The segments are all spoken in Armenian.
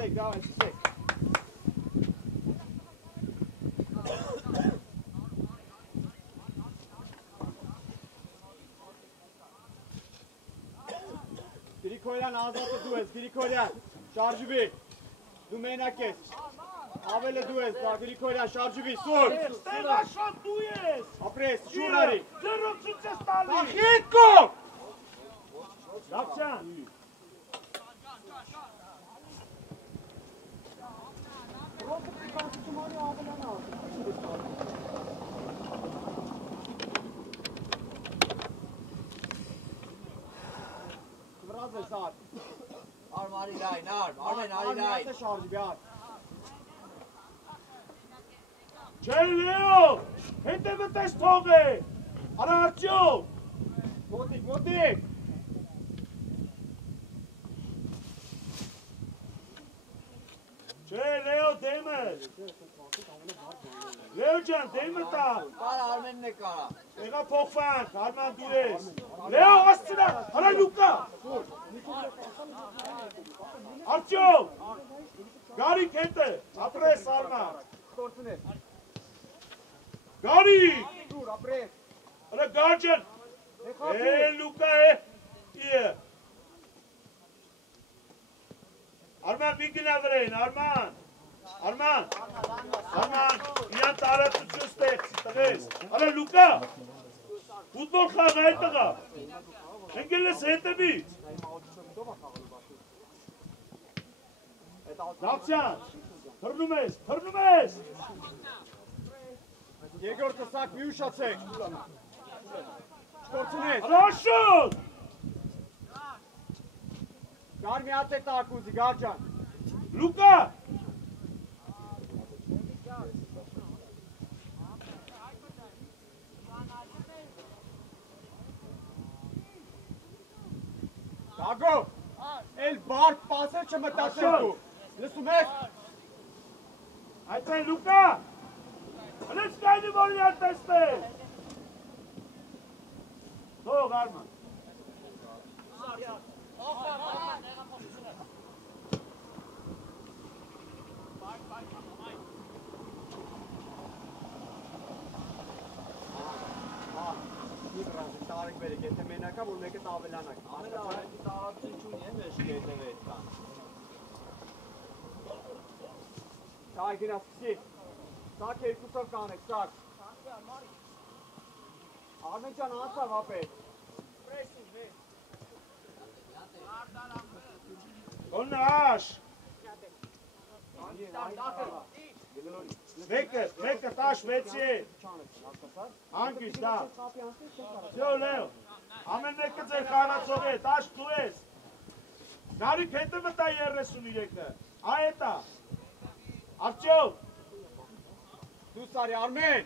Çizsek, devam et, çizsek. Grikoylan ağzına duez, Grikoylan. Şarjı bir. Dumeyna kes. Avele duez, Grikoylan şarjı bir. Sur. Stella shot duez. Apres, şurari. Zero succes stali. Tahitko! Lapcan. Kıvraz saat. Arm Ali line, Armen Ali line. Armen şarjı bir ar. Çelio. Hedeve test toge. Ararcio. Motik, motik. Çelio Demir. Leocan Demir ta. Kara Armen ne kara? Ega pokfan, Arman duez. Leo astsına. Hara Luka. Arcio. Gari kente. Apres Arman. Kortune. Gari. Dur, apres. Hara Garcan. Luka İyi. Arman bir gün avrein, Arman. Arman. İyan taraf tutuyoruz tek. Hara Luka. Futbol kavgayı da. Engelle sehte bir. Zapcan. Tırnumez. Yegor Tasak bir uş atsek. Kortune. Raşun. Garmi atek takuzi, Garcan. Luka. Dago. El bark pase çamatasen tu. Lesumek. Ayten Luka. Let's go to Bolivia teste. Doğru Arman. Tarık beri getirmeyene kabul meke tavlanak. Armen Ali tarafçı çuniye meşgul evet kan. Sakin askisi. Sakin kusur kanek sak. Armencan ağasa vape. Onnaş. Neka taş veci. Hangi da? Sve Leo. Amen neka se kana sobe, taş tues. Gari kete mi ta yerre sunuyekte? Ayeta. Arço. Tu sari Armen.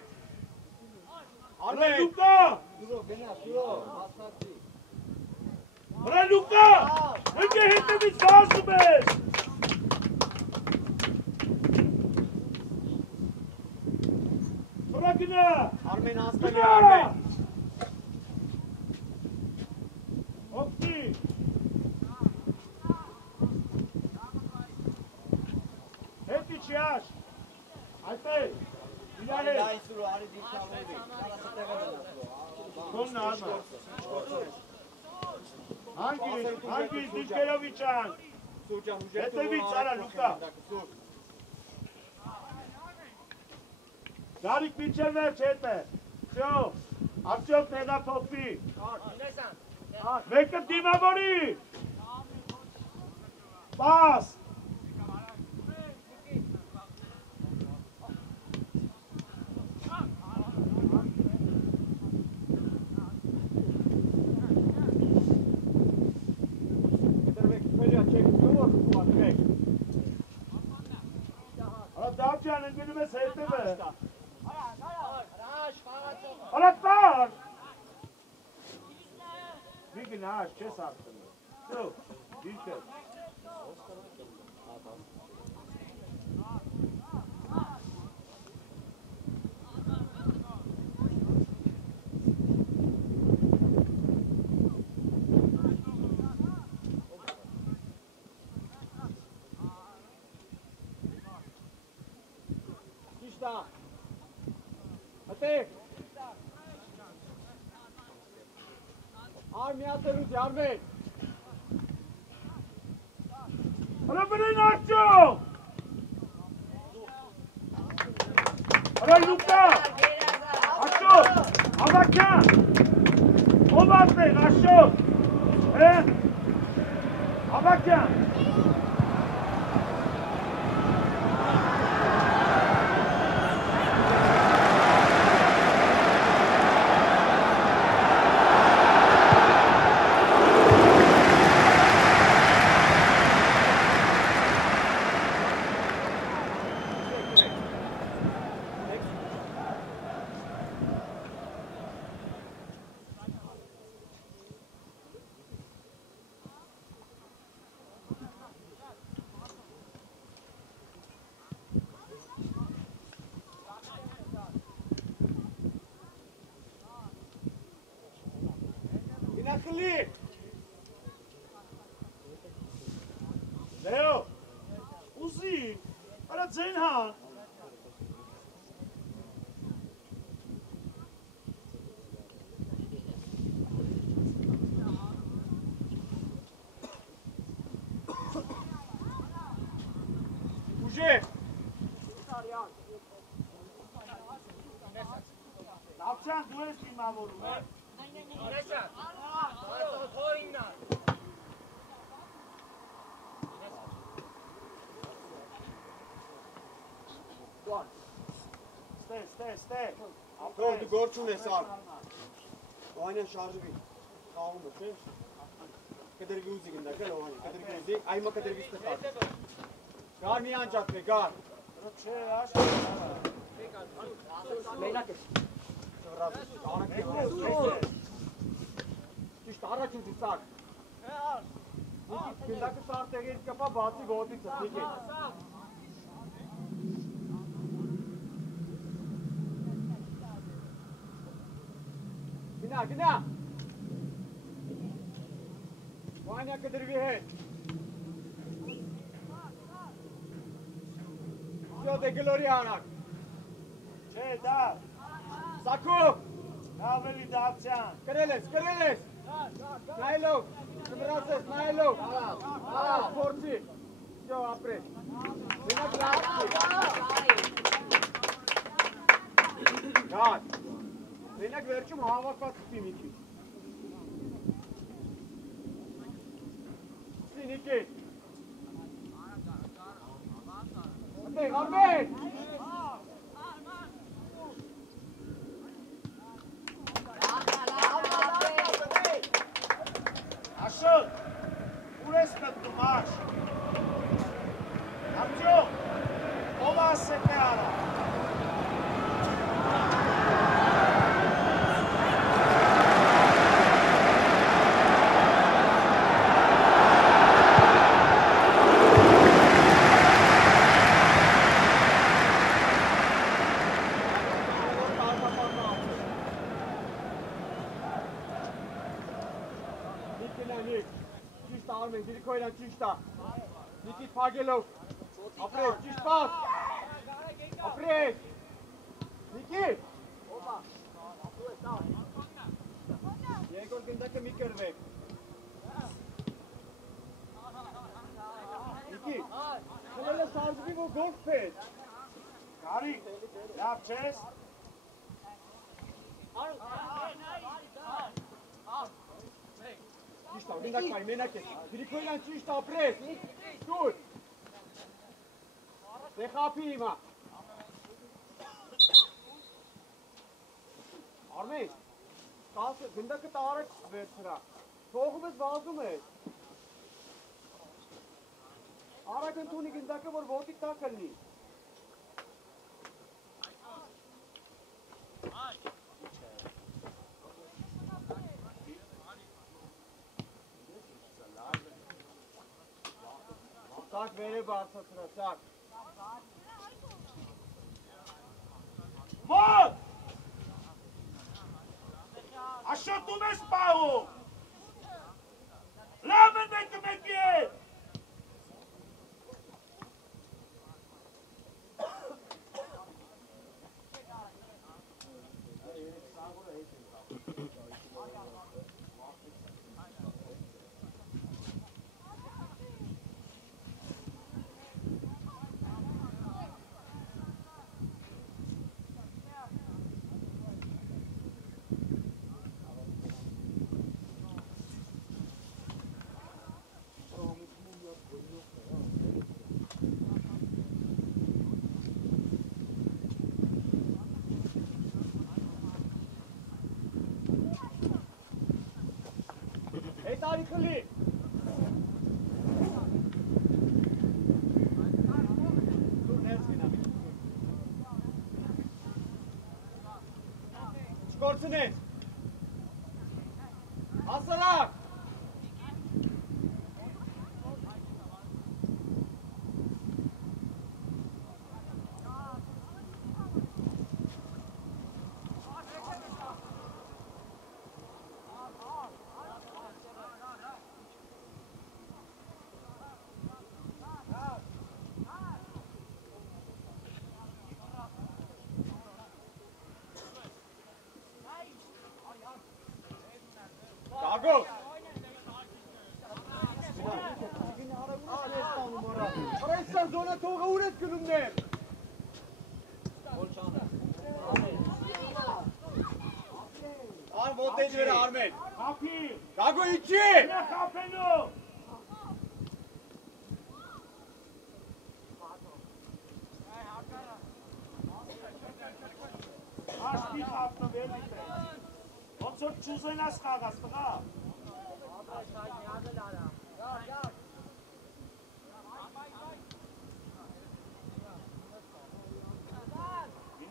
Armen Luka. Duro gene duro. Hasati. Ora Luka. Önce hete mi sağsı bez. Bırakın. Armen hasta bir Armen. Okti. Hep iç yaş. Ayte. Ali İlahi. line suru Ali dişavedi. Kara setega nasıl? Kon nama. Hangi Dikelovićan? Sucan Etević, Sara, Luka. Garik Mičelver, čete. Čo? Arčok ne da popi. Neka tima bori. Pas. Davcan'ın günüme seyirte be. Alatlar. Bir gün ağaç kes attın. Yok. Bir kez. Այստեղ։ Արմիատերուց Արմեն։ Հրաբրին արջո։ Հրայ լուկա։ Արջո, ավակյան։ Ով ատեղ, աշո։ Ավակյան։ Leo, Uzi, ara ձեն հա։ Ուժե։ Լավչան դու ես դիմավորում, Ստե։ Թող դու գործ ունես ար։ Վանյան շարժվի։ Խաղում է, չէ՞։ Կդրվի ուզի գնդակել, Վանյան, կդրվի ուզի, այմա կդրվի ստխար։ Գար մի անջատվե, գար։ Չէ, Մենակ է։ Ճիշտ առաջ ուզի սակ։ Գնդակը սար տեղից կպա բացի ոտից ըսնիկ է։ Գնա։ Վանյա կդրվի հետ։ Սյո դե գլորի անակ։ Չէ, դա։ Սակու։ Ավելի դարձյան։ Կրել ես։ Նայլով, կմրացես, նայլով։ Արավ, փորձի։ Սյո ապրես։ Մենակ լավցի։ Գար։ Մենակ վերջում հավակված ստի մի քիչ։ Ստի Նիկի։ Ատեղ, Արմեն։ Աշոտ, ուր ես մտնում աշ։ Արդյոք, ով ասեք է արա։ Գրիգորյան ճիշտ է։ Նիկիտ փագելով։ Ապրես, ճիշտ պաս։ Ապրես։ Նիկիտ։ Երկրորդ գնդակը մի կրվեք։ Նիկիտ, խլել է շարժվի, որ գոլֆ պես։ Կարի, լավ չես։ Ճիշտ է, մենակ ես, Գրիգորյան ճիշտ ապրես, դուր, դե խապի հիմա, Արմեն, գնդակը տարեք վերցրա, թողում ես վազում ես, արակ ընդունի գնդակը, որ ոտիկ տակ կլնի, Սակ վեր է բարձացրա, սակ։ Մոտ! Աշոտում ես պահում! Լավ են մեկի է! Զոնա թողը ուր ես գնումներ։ Ան ոտեջ վրա Արմեն։ Խափի։ Գագո իջի։ Նա խափելու։ Աշտի խափնը վերնիտ է։ Ոնց որ չուզենաս խաղաս տղա։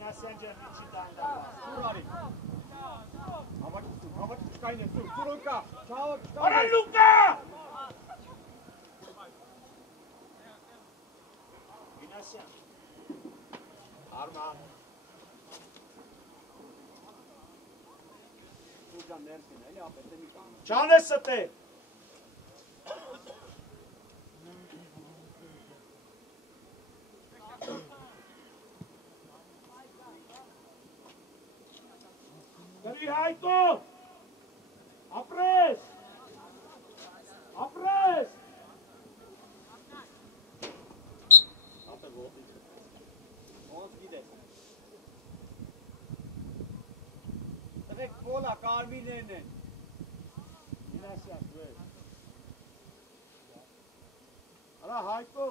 Մինասյան ջան միջի դանդալված։ Սուր արի։ Հավաք չկային է, սուր ոնկա։ Չավակ չկային է։ Արա Լուկա։ Մինասյան։ Արման։ Սուր ջան ներսին, էլի ապետը մի կան։ Չանես ստե։ Գրի Հայկո։ Ապրես։ Ապրես։ Ապե ոտիչ։ Ոնց գիտես։ Տղեկ կոլա, կարմիրներն են։ Մինասյան դուր։ Արա Հայկո։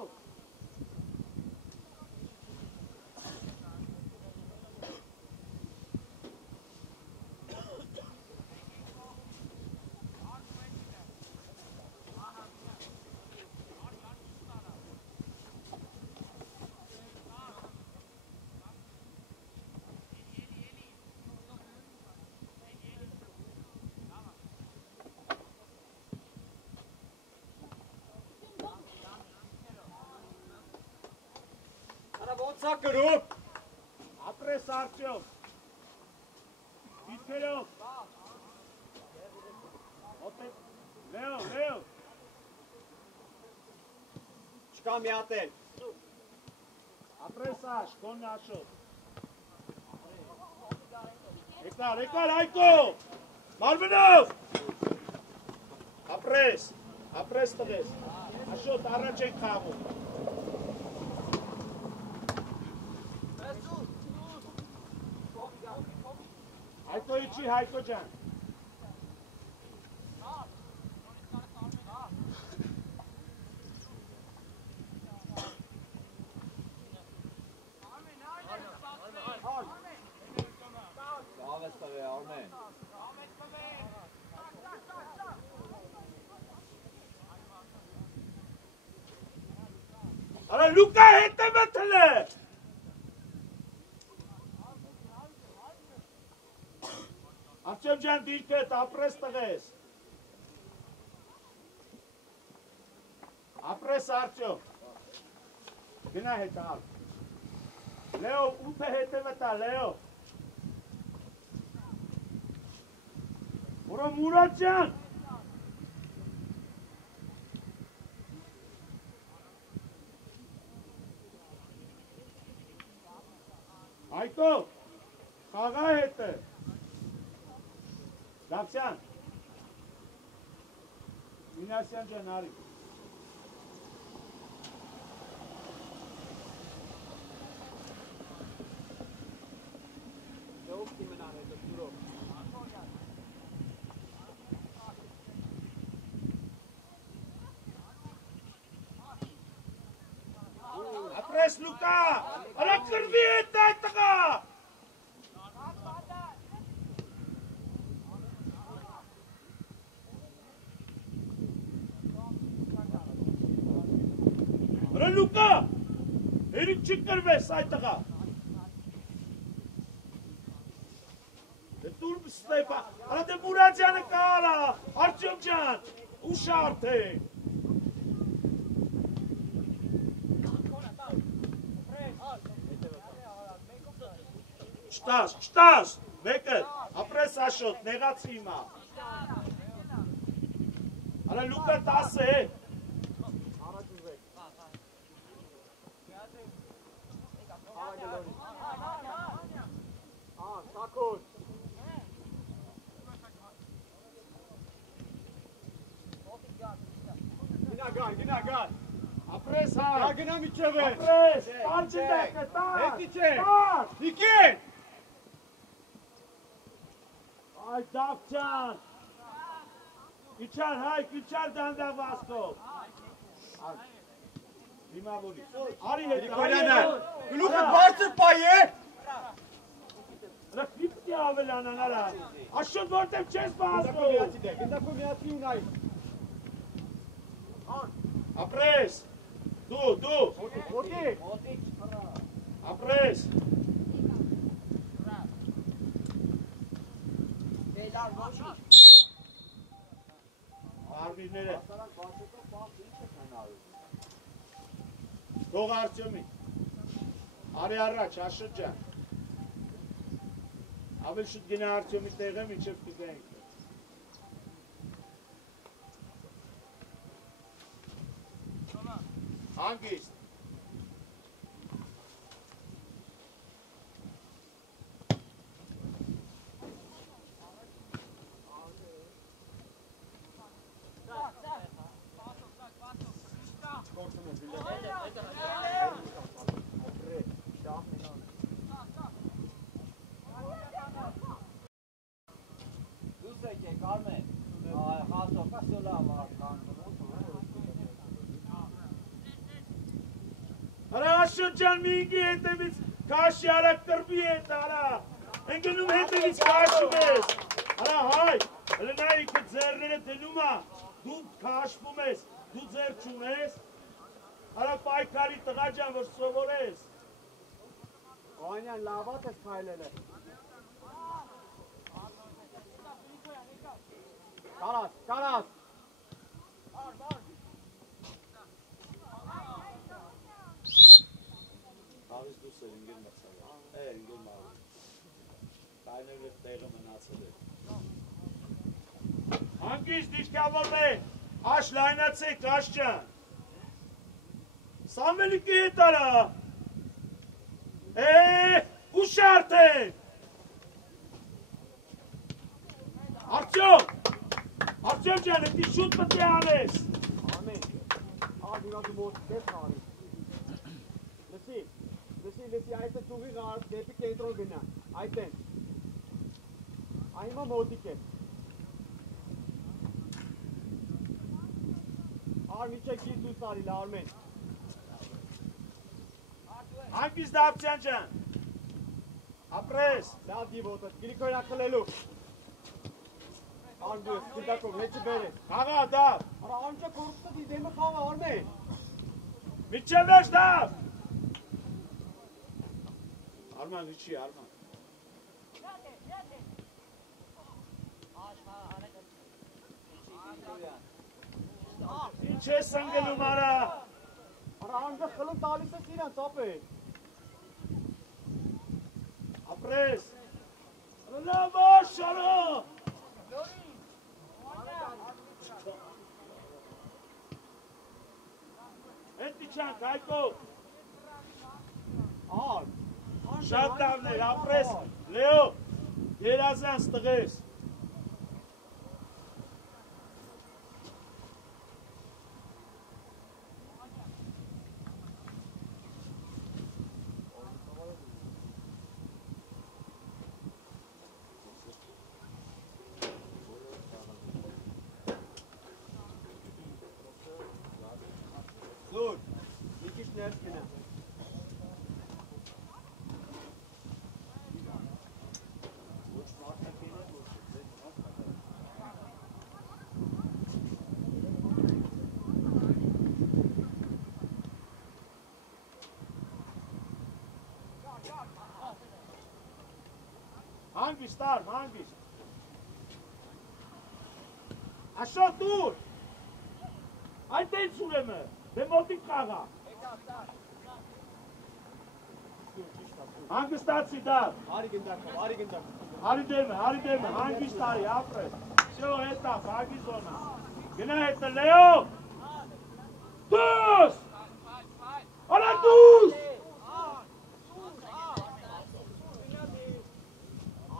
Ոնց է կրում։ Ապրես Արտյոմ։ Դիտքերով։ Լեո։ Չկա մի ատել։ Ապրես Աշ, կոնն Աշով։ Եկար Հայկո։ Մարմնով։ Ապրես տղես։ Աշոտ առաջ ենք խաղում։ Հայկո իջի Հայկո ջան։ Լավ ես տղե Արմեն։ Արա Լուկա հետ է մտել։ Արտյոմ ջան դիրքդ ապրես տղես։ Ապրես Արտյոմ։ Գնա հետալ։ Լեո ուփ է հետևը տա Լեո։ Ուրա Մուրադ ջան։ Հայկո խաղա հետը։ Դավսյան, Մինասյան ջան արի։ Դողքի մնար է դուրով։ Ապրես Լուկա, արա կրվի հետ այդ տղա։ Լուկա, հերիք չի կրվես այդ տղա։ Դուր Ստեփա, արա դե Մուրադյանը կարա, Արտյոմ ջան, ուշ արդեն։ Չտաս, մեկը, ապրես Աշոտ, նեղացի հիմա։ Արա Լուկա 10 է։ Սակոտ։ Գնա գան։ ապրես հա։ Դա գնա միջև է։ Ապրես, արջինակը, տար։ Հետի չէ։ Տար։ Հիկին։ Այ դավճան։ Իչար հայք, իչար դանդաղ վասկով։ Դիմավորի։ Արի հետ, Գրիգորյանը, գլուխը բարձր պայ է։ Նա պիտի ավելանան արա։ Աշոտ որտև չես բազում։ Գնդակո միացի ունայ։ Ապրես։ Դու։ Ոտի։ Ապրես։ Արմիրները։ Թող Արտյոմի։ Արի առաջ, Աշոտ ջան։ Ավել շուտ գնա Արտյոմի տեղը մինչև կգայինք։ Հանգիստ։ Արա Աշոտ ջան մինգի հետևից կաշի արա կրբի հետ արա, ընգնում հետևից կաշում ես, արա հայ, հլնայիքը ձերները դնում ա, դու կաշվում ես, դու ձեր չունես, արա պայքարի տղա ջան որ սովորես։ Օանյան լավատ ես քայլել է։ Կարաս։ Հավիս դուս էր ինգել մրցավ, ինգել մաղում, կայնև էր տեղը մնացել էր։ Հանգիստ իշկավորն է, աշ լայնացեք, աշ ջան, Սամվելիկի հետ արա, ուշ արդեն, Արտյոմ ջան, էդի շուտ պտի անես։ Ամեն, ադինատու մոտ դես հարի։ Լսի, այդ է ծուղի գար, դեպի կենտրոն գնա, այդ են։ Այմա մոտիկ է։ Արմիչը գիզ դուս արիլ, Արմեն։ Հանգիստ Դավթյան ջան, ապրես։ Լավ դիվոտը, Գրիգորյա խլելու։ Անդուս, գնդակով, հեչի բերես։ Խաղա դավ։ Արա անջա կորուստը դիդեմը խաղա, Արմեն։ Միջև վերջ դավ։ Արման, իչի, Արման։ Ինչ ես ընգելում արա։ Արա անջա խլում տալիս ես իրան, ծապ է։ Ապրես։ Լավ աշարը։ Հետ իչանք, հայկով։ Շատ դավներ, ապրես, լեո, երազանց տղես։ Զուր, մի քիչ ներս գնա։ Հանգիստ արմ, հանգիստ։ Աշոտ դուր։ Այդ էնց ուրեմը, դե մոտիկ խաղա։ Հանգստացի դար։ Արի գնդակով։ Հարի դեմը, հանգիստ արի, ապրես։ Շո հետավ, հագի զոնա։ Գնա հետը, լեո։ Դուս։ Արա դուս։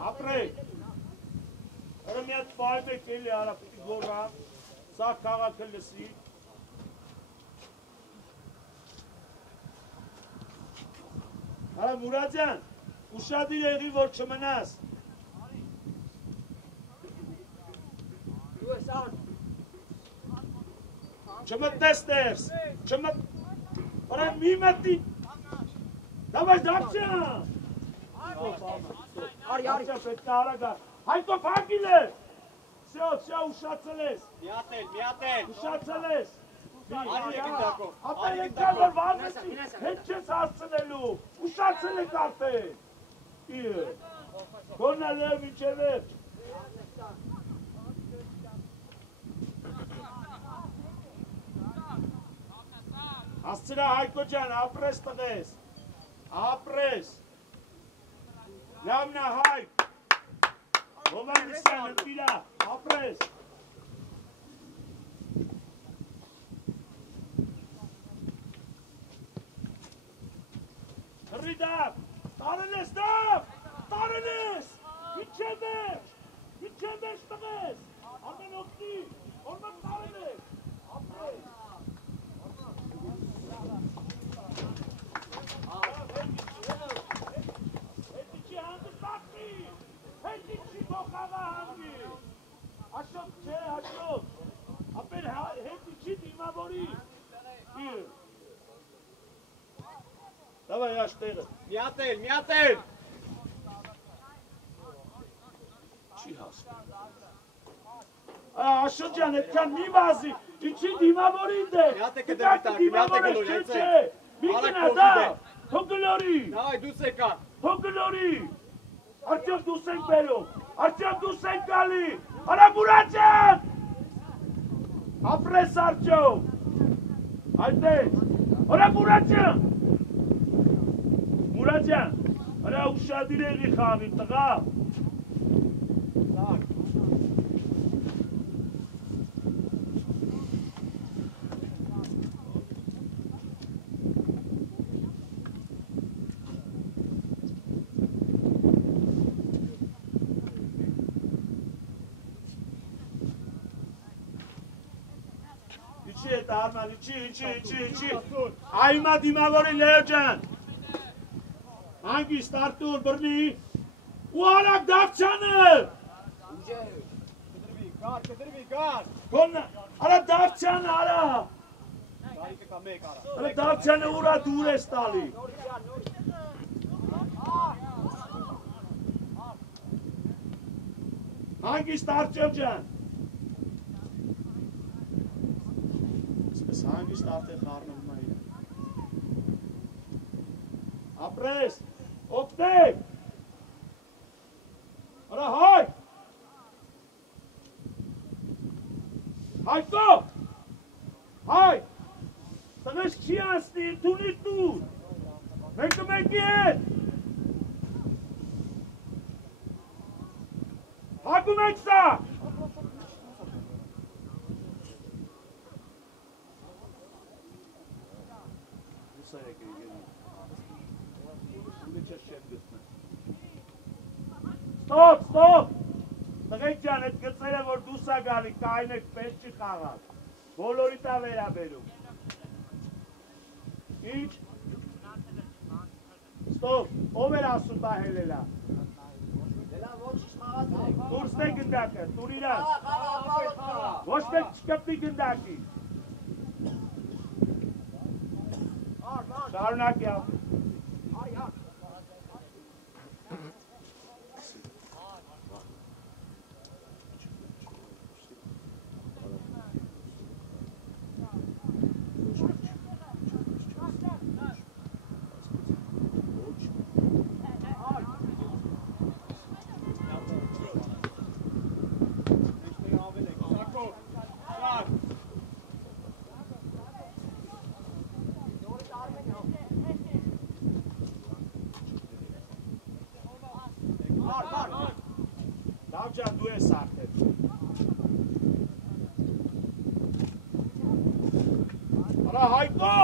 Ապրեք, հրը մի հատ պայմ եք էլի արա պիտի գորա, սա կաղաքը լսի, Արա Մուրադյան, ուշադիր եղի, որ չմնաս։ Չմտնես տերս, արա մի մտնի, դավայ դավչյան։ Արի, պետք է արագա, հայկո պակիլ է, սյո, ուշացել ես, միատել, ուշացել ես, արի եկնդակով, ապեր եկալ որ վարվեցի, հետ չես հասցնելու, ուշացել եք արդեն, գոնա լև իչ է վերջ, հասցրա Հայկո ջան, ապրես տղես, ապրես, լավնա Հայկ, Հովանեսյան ընտիրա, ապրես, հրի դավ, տարենես, ինչ է վերջ տղես, ամեն ոգնի, օրմատ տարենես, ապրես, հետիչի հանդստակի, հետիչի բոխաղա հանգի, աշոտ չէ, աշոտ, ապեր հետիչի դիմավորի, դավայ աշտեղը, միատել, չի հասկում, աշոտ ջան, էտքան մի վազի, իչի դիմավորին դեր, դիմավորես չէ, մի կնա դա, հոգլորի, արդյոք դուս ենք բերում, արդյոք դուս ենք գալի, արա Մուրադյան, ապրես արդյոք, այդպես, արա Մուրադյան, արա ուշադիր եղի խաղի տղա, Արման, իչի, այմա դիմավորի լեո ջան, հանգիստ Արտուր բրնի, ու արակ դավչանը, արա դավչանը, արա դավչանը ուրա դուր ես տալի, հանգիստ Արտուր ջան, հանգիստ արդեն խառնում մայր, ապրես, օգտեք, արա հայ, հայկո, հայ, տղես չի ասնի, տունի տուն, մեկի հետ, հագում եք սա, Ստոպ, տղեկ ջան, էդ գծերը, որ դուս է գալի, կային եք պես չի խաղալ, բոլորիտ է վերաբերում, ինչ, ստոպ, ով էր ասում բա հելելա, դուրս է գնդակը, տուր իրաս, ոչ մեկ չկպի գնդակի, շարունակի ապր, Davcan due sarte. Ara Hayko!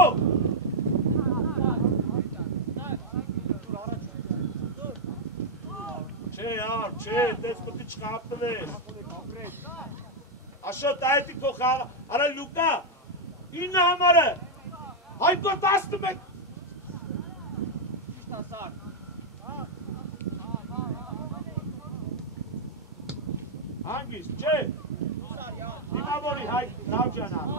Չէ, ար, չէ, դες պետք է չխապտվես։ Աշոտ այդի քո խաղ, արա Լուկա, 9 համարը։ Հայկո 11։ Հանգիստ, չէ։ Դիմավորի Հայկ Նավջանան։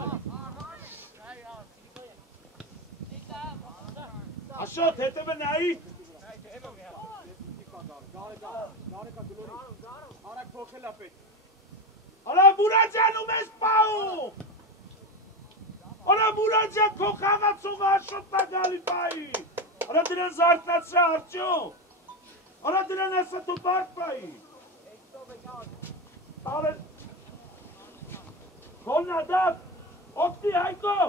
Աշոտ, հետևը նայի։ Արա Մուրադյանում ես պահում։ Արա Մուրադյան քո խաղացողը Աշոտն է գալի պայի։ Արա դրան զարթնացրա արդյոք։ Արա դրան ասա դու բարդ պայի։ Տարը Քոնադապ, օգտի Հայկո։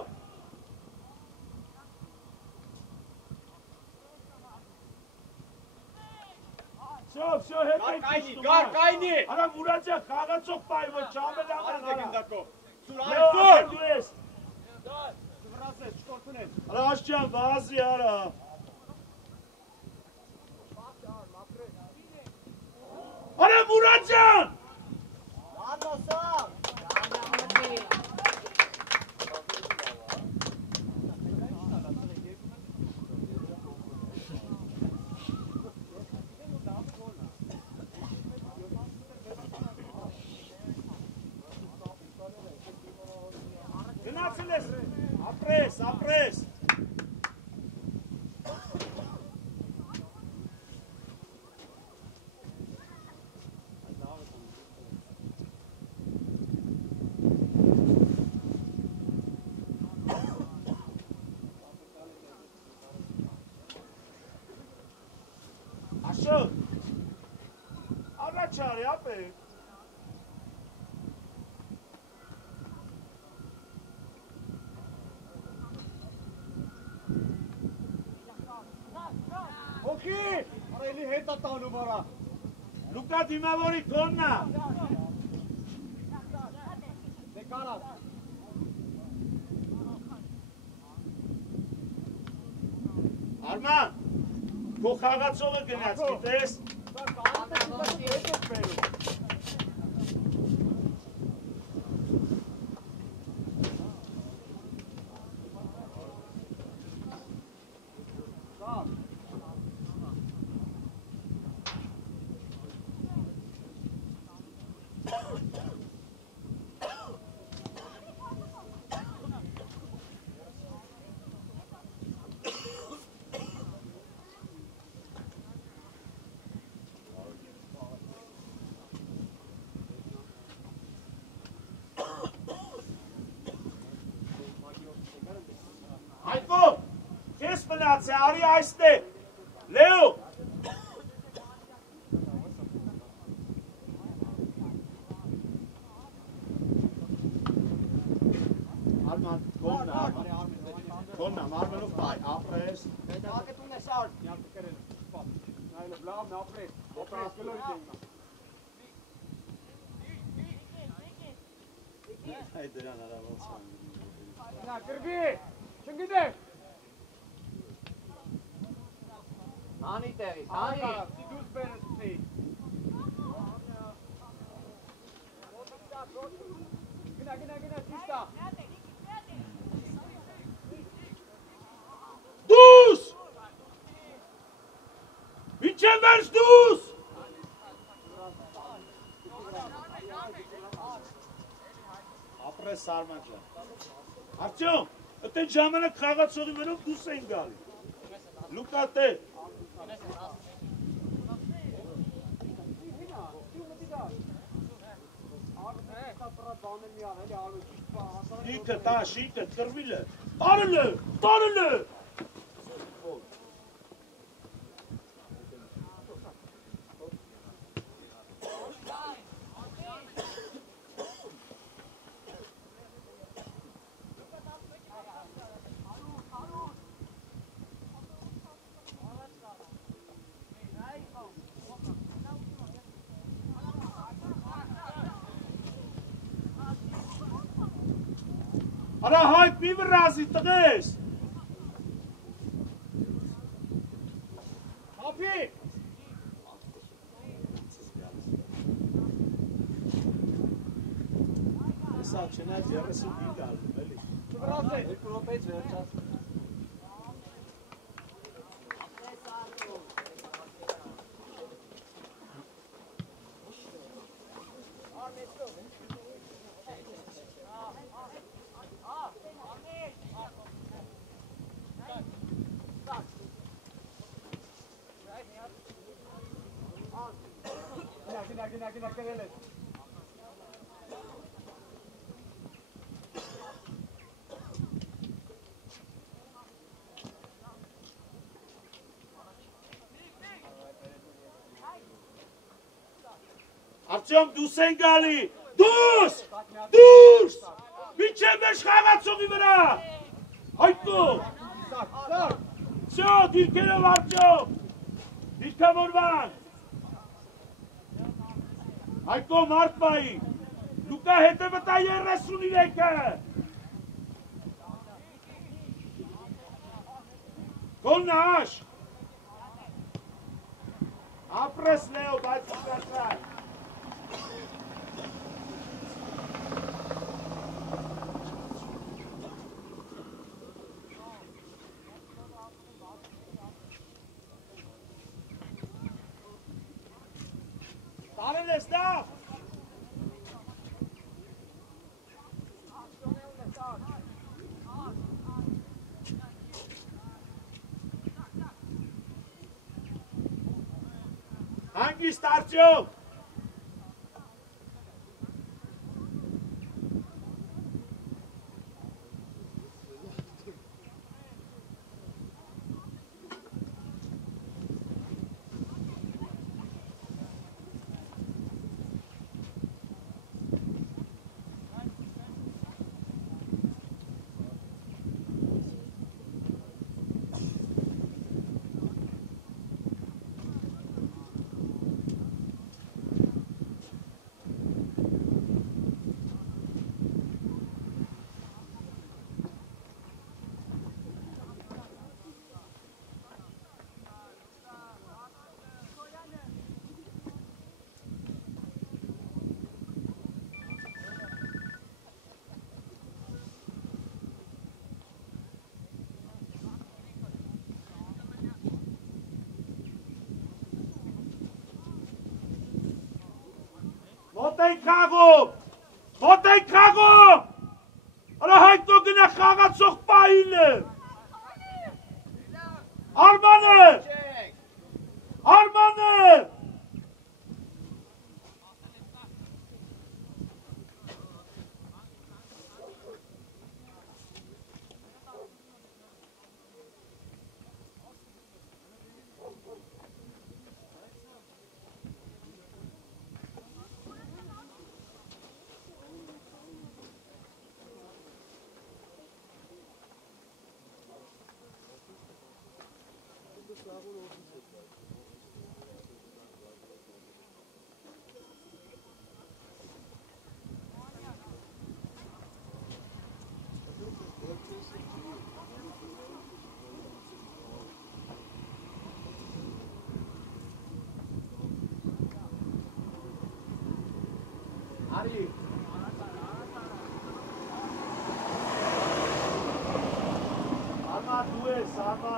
Всё, հետ եք իշտում։ Գարկայնի։ Արա Մուրադյան խաղացող պայի ոչ չամել Արդ արա։ գնդակով։ Սուր Լեո, արդ դու ես։ Վրասես, չկորտուն ես։ Արա աշճան վազի արա։ Արա Մուրադյան։ Գնացել ես, ապրես։ Աշոտ, առաջարի ապեք։ Հոգի, արա էլի հետա տանում արա։ Լուկա դիմավորի քոննա։ Դե կարած։ Արման, քո խաղացողը գնաց, գիտես։ Հայկո, քեզ մնաց է, արի այստեղ, Լեո։ Արման, կոննա, մարմենով պայ, ապրես։ Ակետուն ես արդ, նյարդը կրել, սպատ, նայլը բլավ, նա ապրես, ապրես, գլորի դենգա։ Այ դրան արավոց հան։ Նա գրբի, չնգիդեք։ Հանի տեղից, հանի։ Սի դուս բերս պի։ Գնա, ճիշտա։ Դուս! Ինչ է վերջ դուս! Ապրես Արման ջան։ Արտյոմ, ըտեն ժամանակ խաղացողի վերով դուս էին գալի։ Լուկա տե։ Ինքը տաշ, ինքը կրվիլ է։ Տարել է։ Արա Հայկ մի վրազի տղես։ Հապի։ Սա չնայած 35 գալում, էլի։ Վրաս է։ 2 րոպեից վերջաց։ Գնա կրել ես։ Արտյոմ դուս են գալի, դուս, դուրս, միջև մեջ խաղացողի վրա, Հայկո, սյո, դիրքերով Արտյոմ, դիրքավորվան, Հայկո մարդվայի, Լուկա հետևը տա 33-ը, Կոլնաշ, ապրես Լեո, բայց ուկացար, Stop! Hangist Արտյոմ! Մոտենք խաղում, արա Հայկո գնա խաղացող պահին է, Արմանը, Արի, Արմա դու ես, Արմա,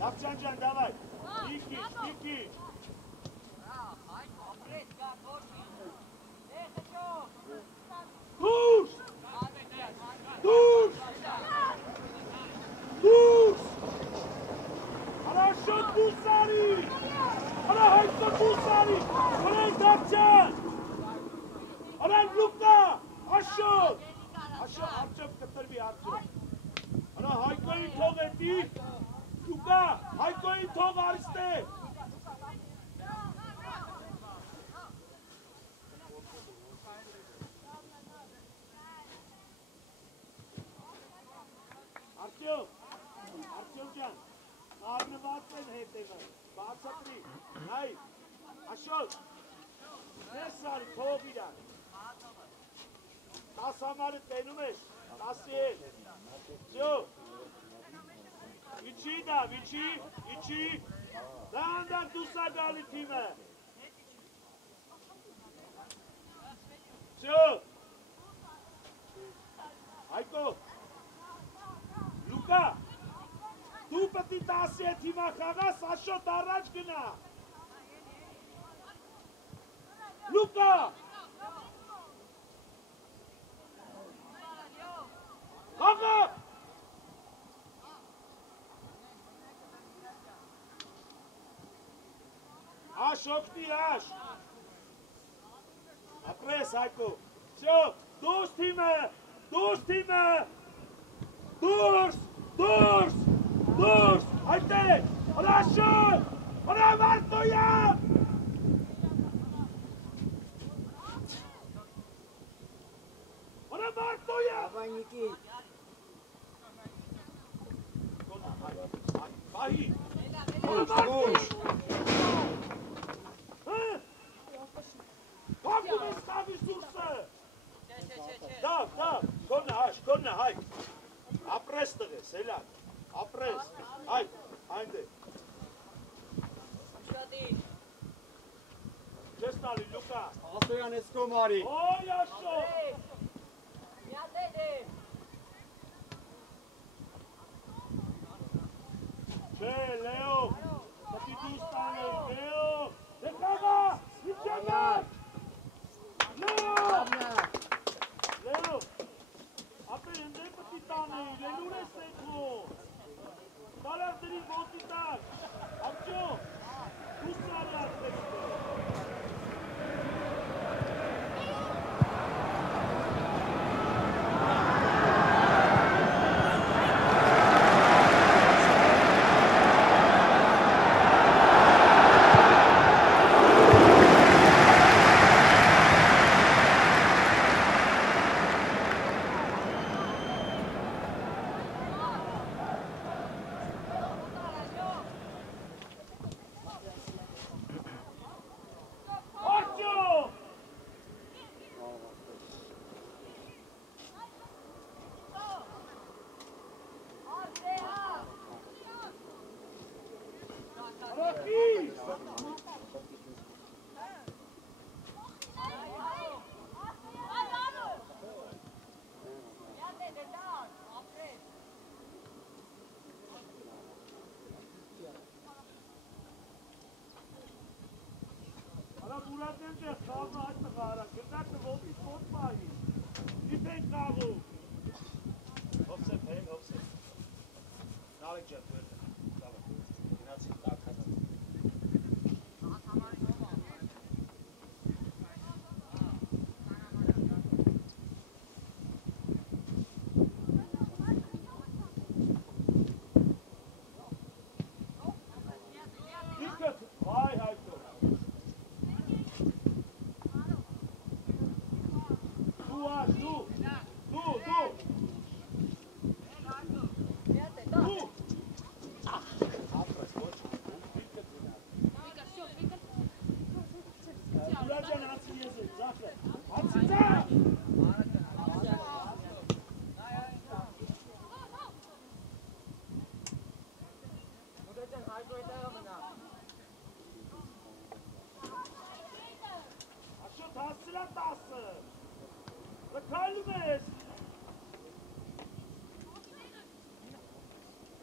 Davçancan, davay. İki. Dur! Ana şut Busari! Ana Hayko Busari! Ana Davçan! Ana Luka! Aşut! Arçap kıtır bir arçap. Ana Hayko'yu tog etti. Luka! Hayko'yu tog ariste! Արտյոմ, Ասապրի, նայ, աշոտ, ես արի, թող իրան, 10 համարը տենում ես, 10 Всё, իչի դավ, իչի, դանդակ դուսա գալի թիմը, Всё, Հայկո, Լուկա, դու պտի 10 թիմա խաղաս, աշոտ առաջ գնա, Լուկա, խաղա, Աշ օգնի, աշ, ապրես Հայկո, Всё, դուրս թիմը, դուրս, այդտեղ, հրաշոտ, հրավարտոյան, հրավարտոյան, Ավայնիկի, Բահի, Հակում ես խավի սուրսը, դավ, կոնը հայք, ապրես տղես, էլան, ապրես, հայք, այնդ է, չես նալի, լուկա, Ասոյան ես կոմարի, ոյ աշո, չէ, լեո, պտի դուս տանել, լեո, դե խաղա, իչանար, Leo, apre între pătitane, le lune secro. Dala deri motitar. Amcio, tu sare aspecte.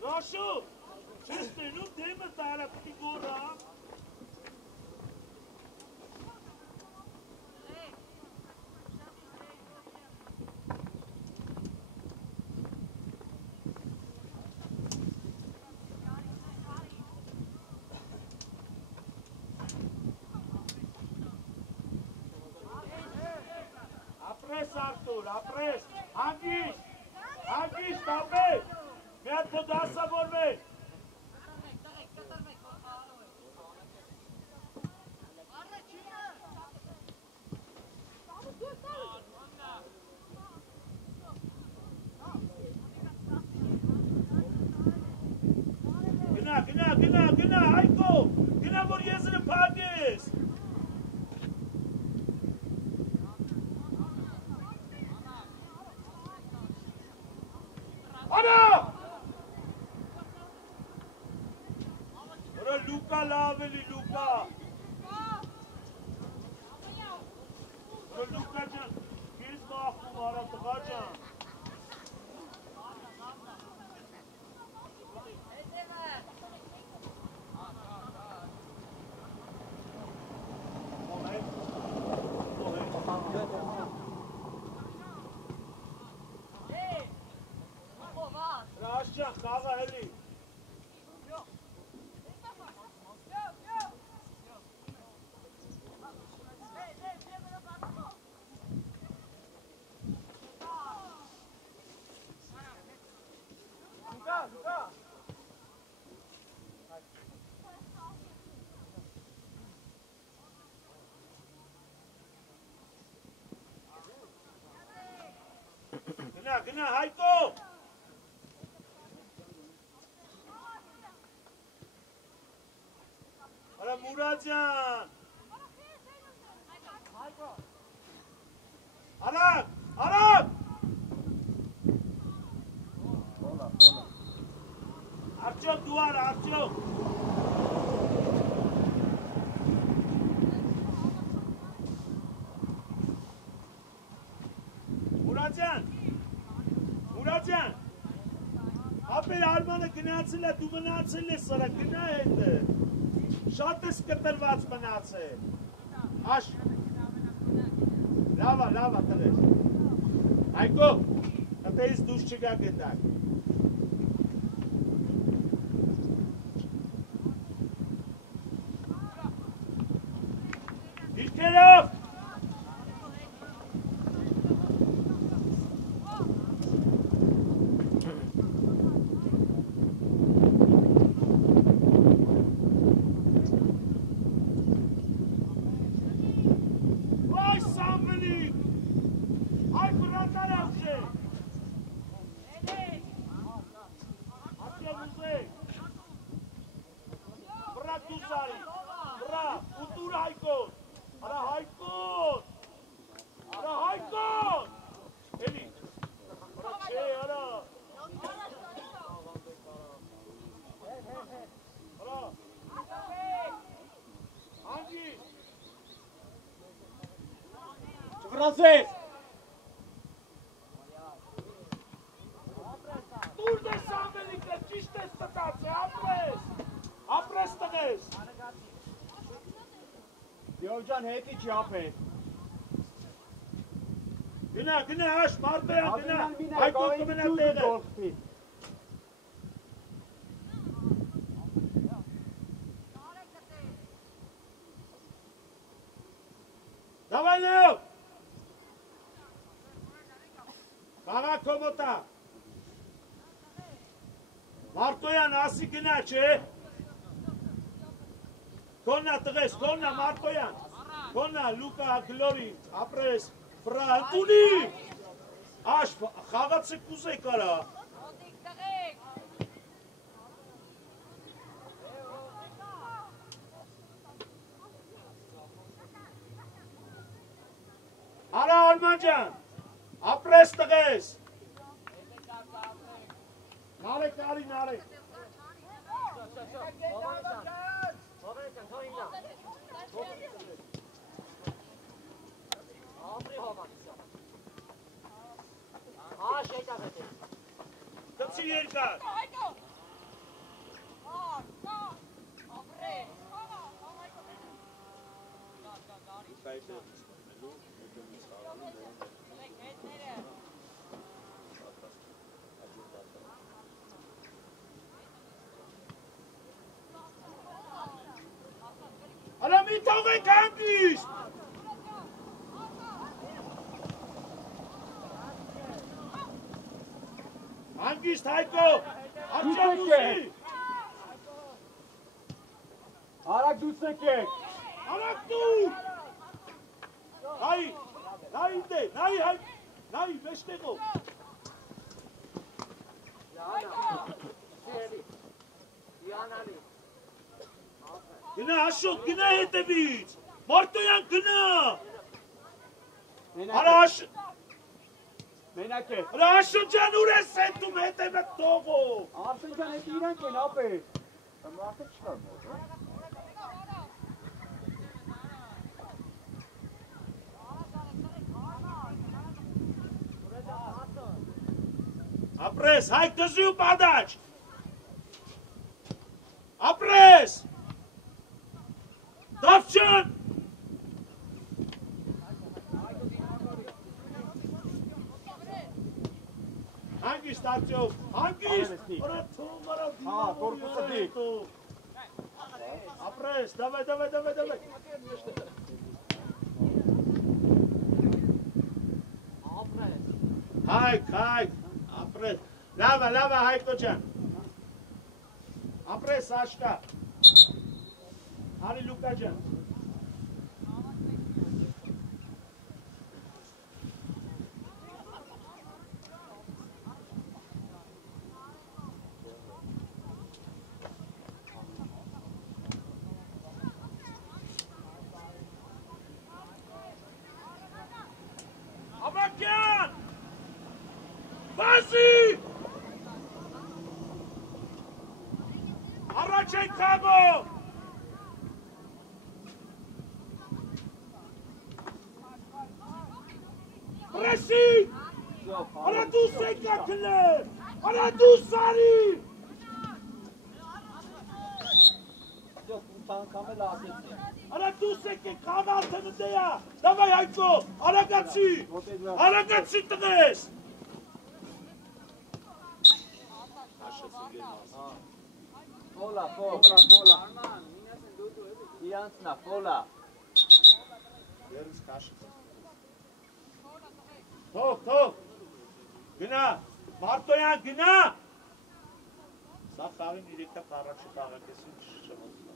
Roșu! Ce este? Nu temă tare figura! Apres, Artur, apres! Hangis! Hangis, tambe! Mi-a tot dat să vorbesc! Gına, Hayko! գնա որ եզրը փակես։ Արա! Ora Luca laveli Luca. Ora Luca can. Kes baxım ara tıqacan. Raşcan qağa heli. Gına Hayko. Ara Muratcan. Arak! Arak! Arçok duvar Arçok. Muratcan. Muratcan. Ապեր Արմանը գնացել է, դու մնացել ես սրա, գնա հետը։ Շատ ես կտրված մնացել։ Աշ։ Լավա տղես։ Հայկո, հտեից դուշ չգա գետակ։ Դիրքերով։ Francês! Tudo é América, diz-te esta taça, apres tăgăs! Yovcan heti çapet. Gına aş, Martoyan gına! Ay korkumuna tăgăs! Давай, Лев! Qağa Komota! Martoyan asի գնա, չէ? Կոննա տղես, կոննա Martoyan! Կոննա Լուկա Գլորի, ապրես, վրա, ընտունի! Աշ, խաղացը կուզե կարա! Արա Արման ջան, ապրես տղես։ Նարեկ, նարեկ։ Կծի երկար։ Արա մի թողեք հանգիստ։ Հանգիստ Հայկո, արջան ուզի։ Արակ դուց եկեք։ Արակ դու։ Նայի դե, նայի մեջտեղով։ Yana. Seri. Yanali. Գնա Աշոտ, գնա հետևից։ Մարտոյան գնա։ Արա Աշոտ։ Մենակ է։ Արա Աշոտ ջան ուր ես հետում հետևը թողով։ Արսեն ջան էդ իրանք են ապեր։ Մարդը չկա մոտ։ Ապրես, հայ դժի ու պադաչ։ Ապրես։ Դավչան։ Հանգիստ արդյոք, հանգիստ։ Որա թող, որա դիմա։ Հա, կորպուսը դի։ Ապրես, դավայ։ Հայք, ապրես, լավա, Հայկո ջան, ապրես աշկա, հարի Լուկա ջան, Ավակյան, բազի, առաջ են կամով, Ռեսի, արա դուս են կակլեր, արա դուս արի, արա դուս եք են կամալթը նդեյա, դավայ Հայկո, արագացի տղես, Ֆոլա։ Իրանցնա, ֆոլա։ Երս կաշը Թող, գնա, Մարտոյան գնա, սա խաղին իրիկա առաջը կաղակեսին շվստը,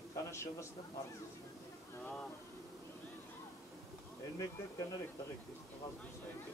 ենքանը շվստը մարցիս, էլ մեկ դեպ կներեք տղեք, ես տղազ դուսա եք է,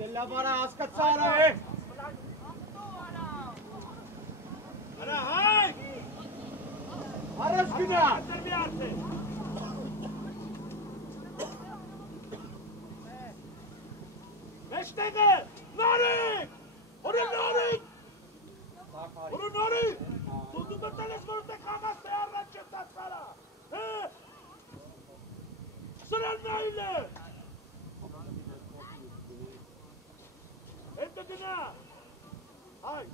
Դելավարա հասկացարա է։ Արա հայ, Արաս գնա։ Մեջտեղը, նարիկ, որը նարիկ, դու մտել ես, որ ուտեք համաստ է առաջ չտած կարա, սրան նայլ է, հետը գնա, հայ,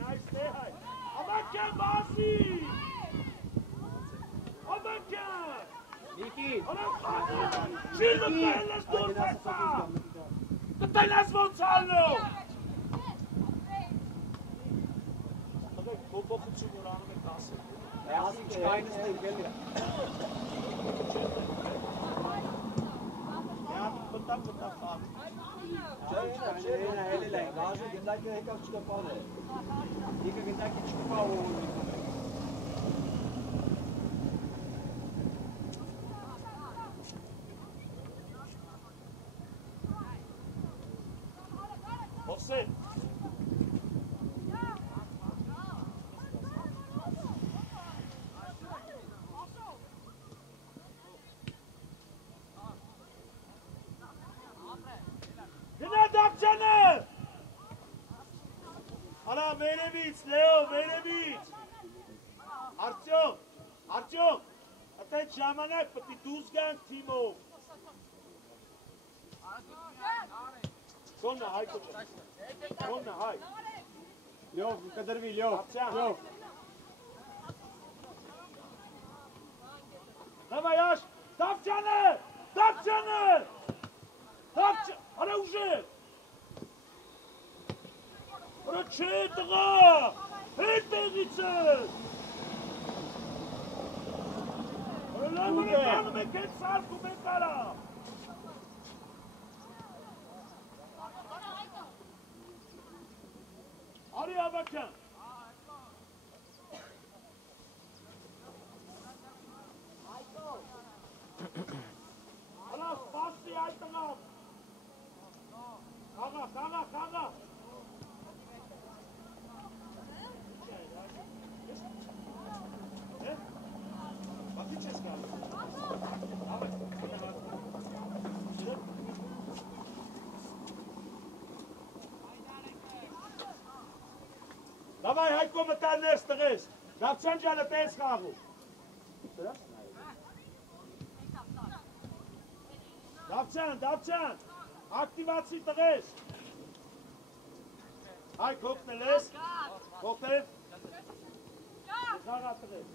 նայս է հայ, ամակյան բասի, ամակյան, Նիկին, չի մտել ես դուր պեսա, կտել ես ոնց ալնով, Փոփոխություն որ անում եք ասել։ ասին չկայնս դեր գելի է։ Մտա խաղ։ Չէ, հելել են, գաժը գնդակը եկավ չկպալ է։ Դիկը գնդակի չկպա ու Հովսետ։ Արա վերևից, Լեո, վերևից, արդյոք, Արտյոմ, այդ ժամանակ պետք է դուրս գանք թիմով։ Կոննա հայ կոչը։ Կոննա հայ։ Լյով, կդրվի, լյով, լյով։ Давай, Աշ, Դավթյանը, Դավթյանը, արա ուժեր։ Արա չէ տղա, հետ տեղից ես։ Արա լավն է կանում եք հետ սարկում եք արա։ Արի Ավակյան։ Արա սպասի այդ տղամ։ Խաղա։ Բակի չես գալու։ Դավայ Հայկո մտար ներս տղես, Դավթյան ջանը տես խաղու։ Դավթյան, ակտիվացի տղես։ Հայկ հոգնել ես, հոգնել։ Խաղա տղես։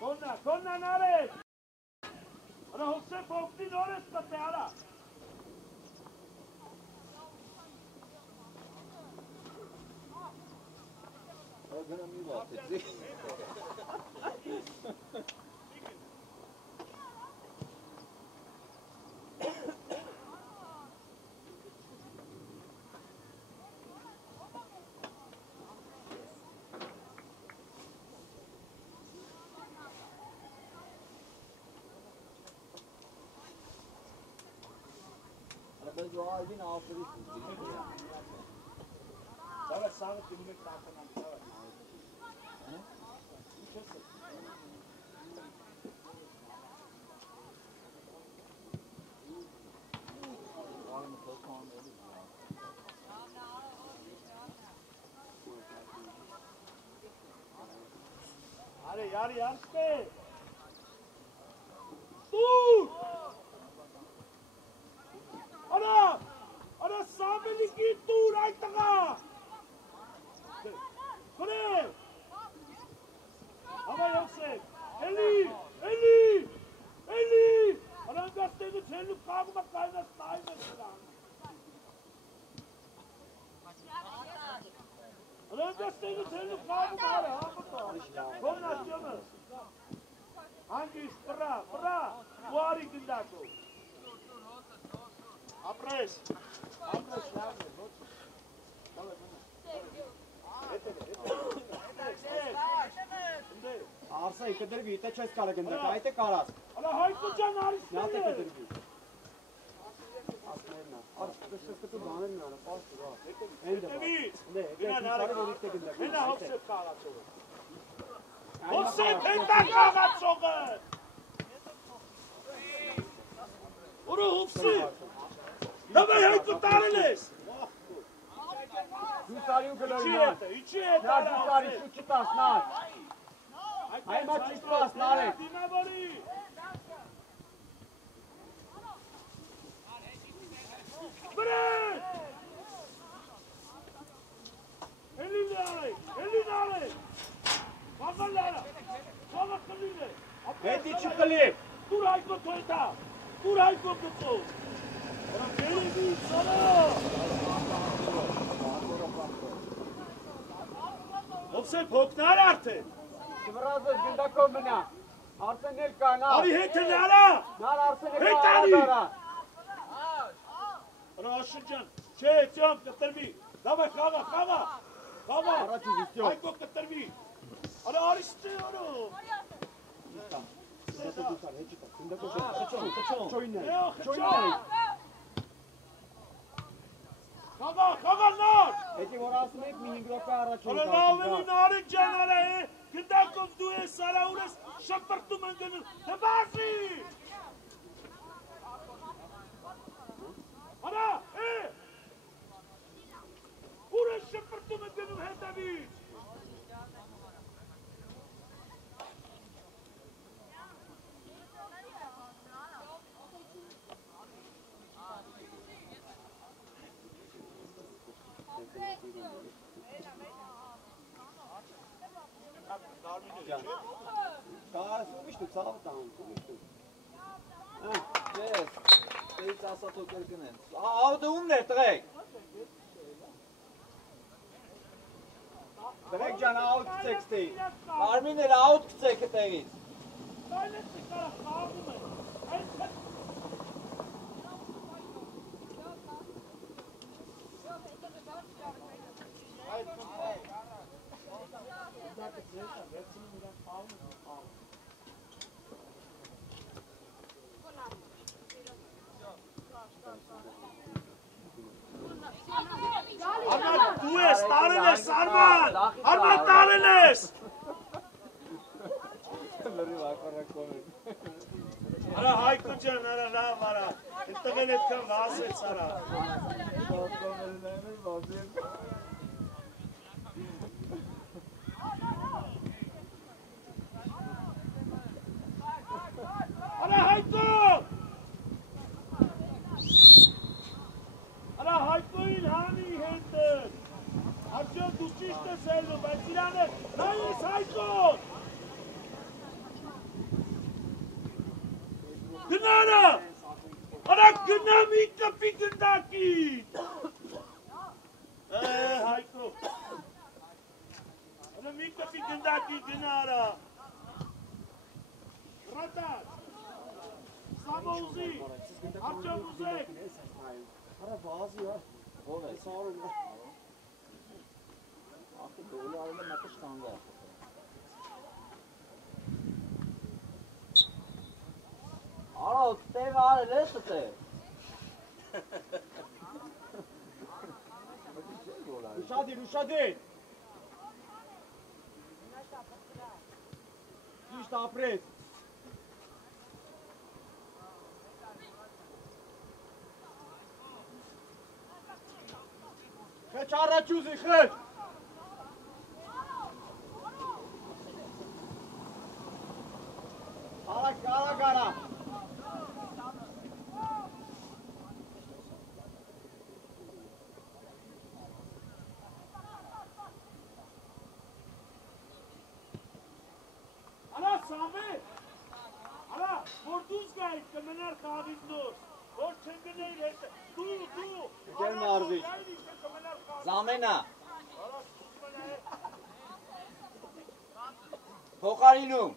Կոննա նարետ։ Արա հոսեփ հոգնի նոր ես տպե արա։ Գնա մի վատեցի։ Բայց այդին ապրի։ Դավայ սաղը դիմում եք տականան, դավայ։ Արի, արսպե։ Դուր։ Արա սամելիկի տուր այդ տղա։ Կրև։ Հավայ ոսեք, էլի, արանգաս տեղից հելու կաղմա կայնաս նայմ ես նրան։ Արանգաս տեղից հելու կաղմա արը, համոտա, կոննաս յոմս։ Հանգիս, պրա, ու արի գնդակով։ Ապրես, լավ է, ոչ Արսայի կդրվի, իտե չես կարը գնդակ, այդ է կարած։ Ալա Հայկո ջան արիս Նատ է կդրվի։ Ասներնա, արս կտու բաներն արա, պարս ուրա։ հետևից, հենա հովսետ կաղացողը։ Հովսետ հետա կաղացողը։ Որը հովսետ։ Դավայ Հայկո տարել ես։ Դու տարի ու գլորի նար։ Իչի հետ Նար դու տարի շու չտաս նար։ Այմա չիստված նար է։ Դիմավորի։ Բրետ։ Էլի նար է։ Խաղալ լարա։ Խաղը կլին է։ Հետի չկլի։ Դուր Հայկո թոյտա։ Դուր Հայկո գծով։ Էլի սարա։ Ովսեփ հոգնար արդեն։ Շվրազս գնդակով մնա։ Արսեն էլ կա նար։ Արի հետը նարա։ Նար Արսեն էլ Հետ կա արի։ նարա։ Արա աշրջան, չէ, ծյոմ կտրվի։ Դավայ խաղա։ Առաջ ու վիստյոն։ Հայկո կտրվի։ Արա արիս չէ արո։ Խաղա նար։ Հետի որ ասում եք մի 5 րոպե առաջ Արա լավելի նարեք ջան արա է, գնդակով դու ես արա ուրես շպրտում են գնում, հբազի։ Արա, ուրես շպրտում են գնում հետևից։ Կարասում իշտ ու ծավ տան, իշտ ու։ Ես, տեից ասատո կերկն են։ Ավդը ումն էր տղեք։ Տղեք ջան, աուտ կծեք ստեի։ Արմին էր աուտ կծեք տեղից։ Արմատ դու ես, տարել ես, Արմատ, Արմատ տարել ես։ Արա Հայկո ջան, արա լավ արա, տղեն էդքան վազեց արա։ Արա Հայկո։ Արա Հայկոին հանի հետըր, արդյոք դու ճիշտ ես ելնում, բայց իրան է, նա ես Հայկոն։ Գնարա, արա գնա մի կպի գնդակին։ Հայկո, արա մի կպի գնդակին գնարա։ Ռատած, Սամոզի, արդյոք ուզեք։ Արա վազի հա։ Ով է։ Սարում է։ Ախի դոլի արել է մատը շտանգա։ Արա, տևը արել ես տե։ Ուշադիր։ Ճիշտ ապրես։ Խեչ առաջ ուզի, խեչ։ Արագ արա։ Արա Սամե, արա, որ դուզ գայիք կմնար խաղին դուրս, որ չընգնեիր հետ, դու, Գեր մարզիչ։ Զամենա։ Փոխարինում։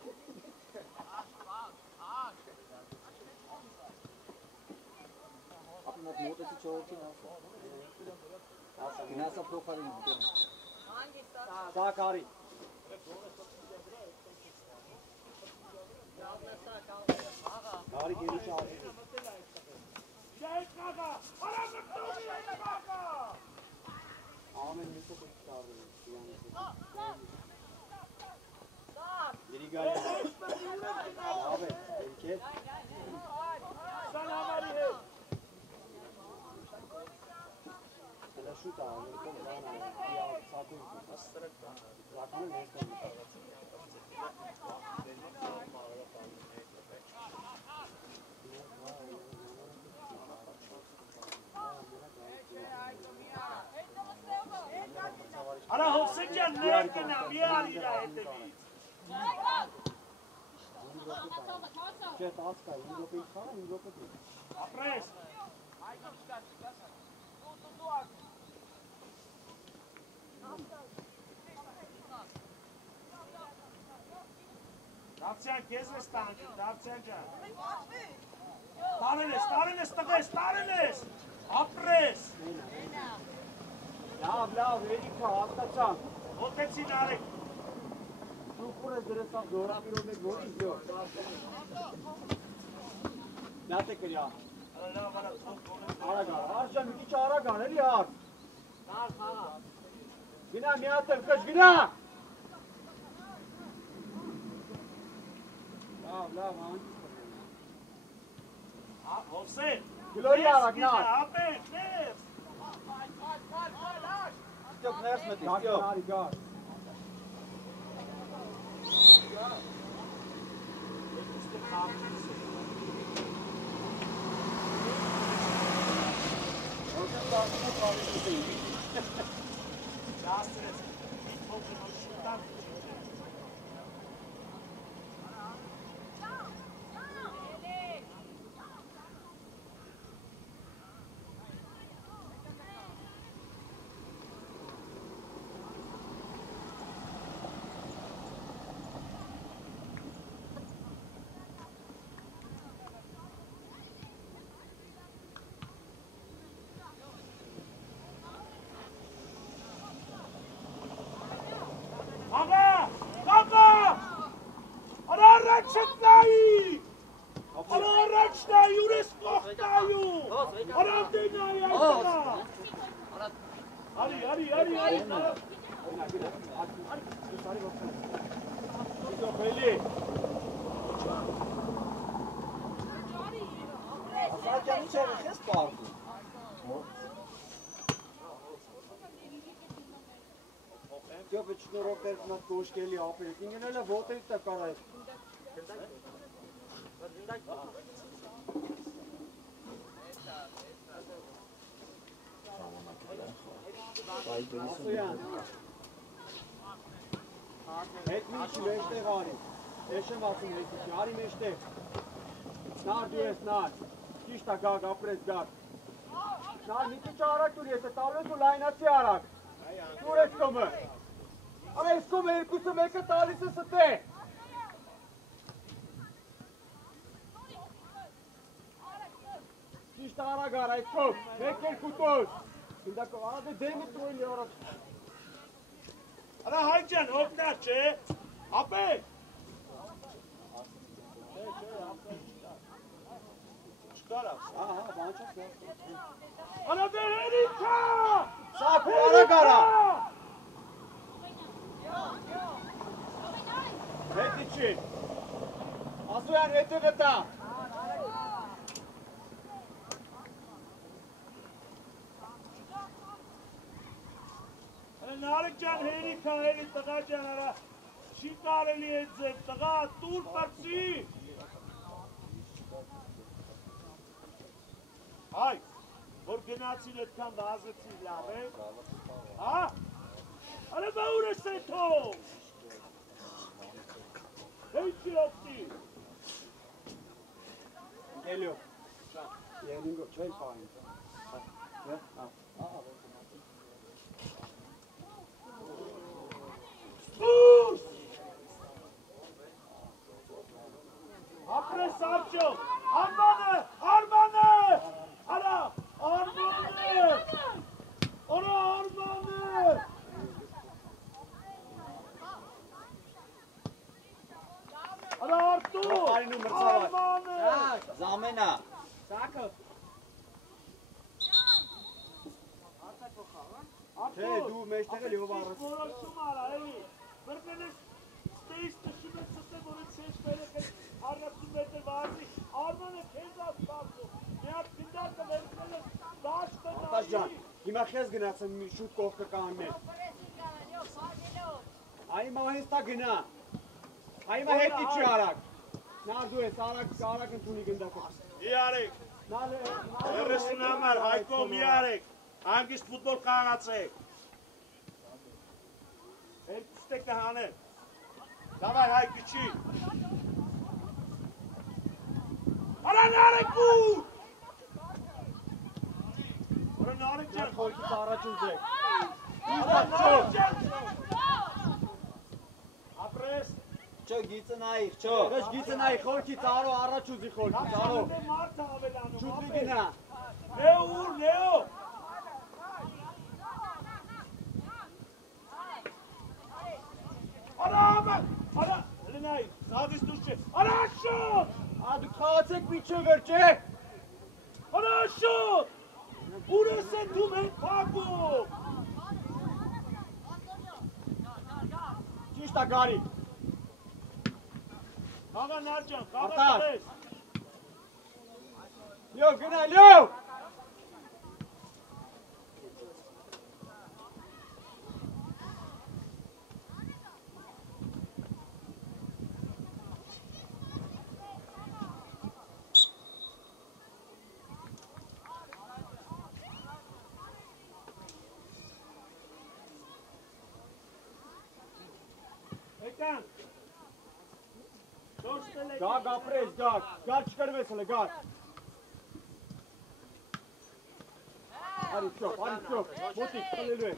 Ապի մոտ մոտեցի չորորդին ասա։ Գնասա փոխարինում։ Սակարի։ Կարի գերի շարի։ Շայք կաղա, արա մկտոնի այդ կաղա։ Ամեն միսը կոչ շարի։ Երի գարի։ Ավ է, ելքեր։ Սան համարի հետ։ Հələ շուտ աղերքով զան սատում լակում են հեստում։ Արա հովսեկ ջան ներկնա, մի արիրա հետևից։ Չէ, տասկա, ինգոպեի խաղը, ինգոպեի։ Ապրես։ Դավցյան կեզ ես տանքի, Դավցյան ջան։ Տարել ես, տղես, տարել ես, ապրես։ Լավ, երիքա, հաստացան։ Ոտեցին արեք։ Սուպուր ես դրեսավ դորապիրով մեկ որի զյո։ Նատ է կրյա։ Արագար, արժան մի քիչ արագար, էլի հար։ Գնա մի հատ էլ կշ, գնա։ Լավ, Հովսեկ։ Գլորի արագ, նար։ Ապեք, ներս։ Ստյոք ներս մտի, Գար, ստյոք։ գար։ Ոսեն դասում է կարի Դասրես, իտ փոքր որ շուտան Կոշկելի ապերեք, ինգեն էլ է ոտերից է կարայք։ Ասոյան, հետ մի իչի մեջտեղ արի, էշ եմ ասում հետ իչի, արի մեջտեղ, նար դու ես նար, ճիշտ է գագ, ապրես գագ, նար մի քիչ արակ դուր ես է տալու ես ու լայնացի արակ, դուր ես կոմը, այս կոմը երկուսը մեկը տալիս է ստե, ճիշտ արագ արա, այս կոմ, մեկ երկու տոս, Ինդակով, արագ է դեմի տրոյլի արագ։ Արա հայ ջան, օգնար չէ, ապեք։ Չկար ապս։ Ահա, բան չես գա։ Արա դե հերիքա։ Սակու արագ արա։ Հետ իչի։ Ասոյան հետը գտա։ Նարեկ ջան հերիքա, հերի տղա ջան արա, չի կարելի է ձեր, տղա, տուր պրծի։ Հայ, որ գնացին էդքան վազեցին լավ է, հա, արա բա ուր ես էթո, հեյչի ովտի։ Գելյո, երինգո, չեն պահին, Ապրես արջով, Արմանը, Արմանը, արա, Արմանը, արա Արմանը, արա Արտուր, Արմանը, Զամենա, Սակը, Արտուր, դու մեջտեղ էլ յով առս, որոշում արա, էլի, բրկենես ստեիս տշում է ծտե, որ է ցեշ բերեք է 40 մետր վազի, Արմանը քեզ ասպարծում, միատ պինդարկը վերցնել է դաշտը Արտաշ ջան, հիմա խես գնացը շուտ կողքը կաններ, այ մահես տա գնա, այ մա հետ իչի արակ, նար դու ես արակ ընդունի գնդակը, Մի արեք, 30 համար, Հայկո, մի արեք, հանգիստ ֆուտբոլ կաղացեք, երկուստեք կհանեք, Դավայ Հայկիչի, արա նարեկու, արա նարեք ջան, խորքից առաջ ուզեք, արա նարեք ջան, ապրես, Չո գիծը նայիղ, չո։ Վեշ գիցը նայի խորքից արո, առաջ ուզի խորքից արո, դե մարդը ավելանում, շուտի գնա, Նեո ուր, նեո, արա, լնայի, սաղից դուր չէ, արա շոտ, դու խաղացեք միջը վերջե, արա շոտ, ուր ես են դու մենք պակում, ճիշտ է գարի, Խաղա նարջան, խաղա Արտաշ։ տղես, լյով գնա, լյով, եկանք։ Գակ ապրես, գակ, գակ չկրվես հլը, գակ։ Արի ճոպ, մոտիկ, խլելու է։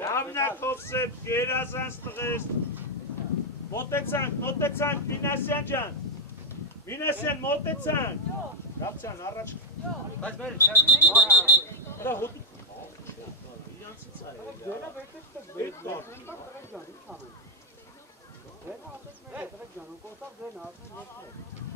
Լավնակով սետ, գերազանց տղես։ Մոտեցանք, Մինասյան ջան։ Մինասյան, մոտեցանք։ Գապցյան, առաջ։ Բայց մեր Հրա հոտի։ Իրանցից այ։ Ձենա վետեք վետ դար։ Ձենա ասեց մեր դրեք ջան, ու կոտավ ձենա, ասեն վետեք։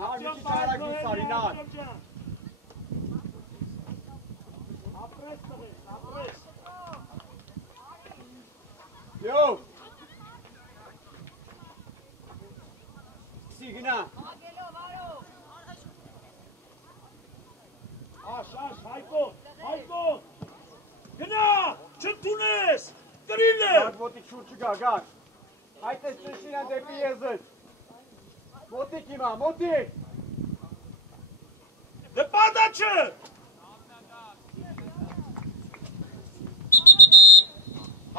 Ահմիջի ճարագի սարինան։ Ապրես տղես, ապրես։ Յով։ Սիգնա։ Աշ, Հայկո։ Գնա, չընդունես, կրիլ է։ Գակ մոտիկ շուր չգա, գակ։ Այդ ես ճշինա դեպի եզս։ Մոտիկ հիմա, մոտիկ։ Դե պատաչը։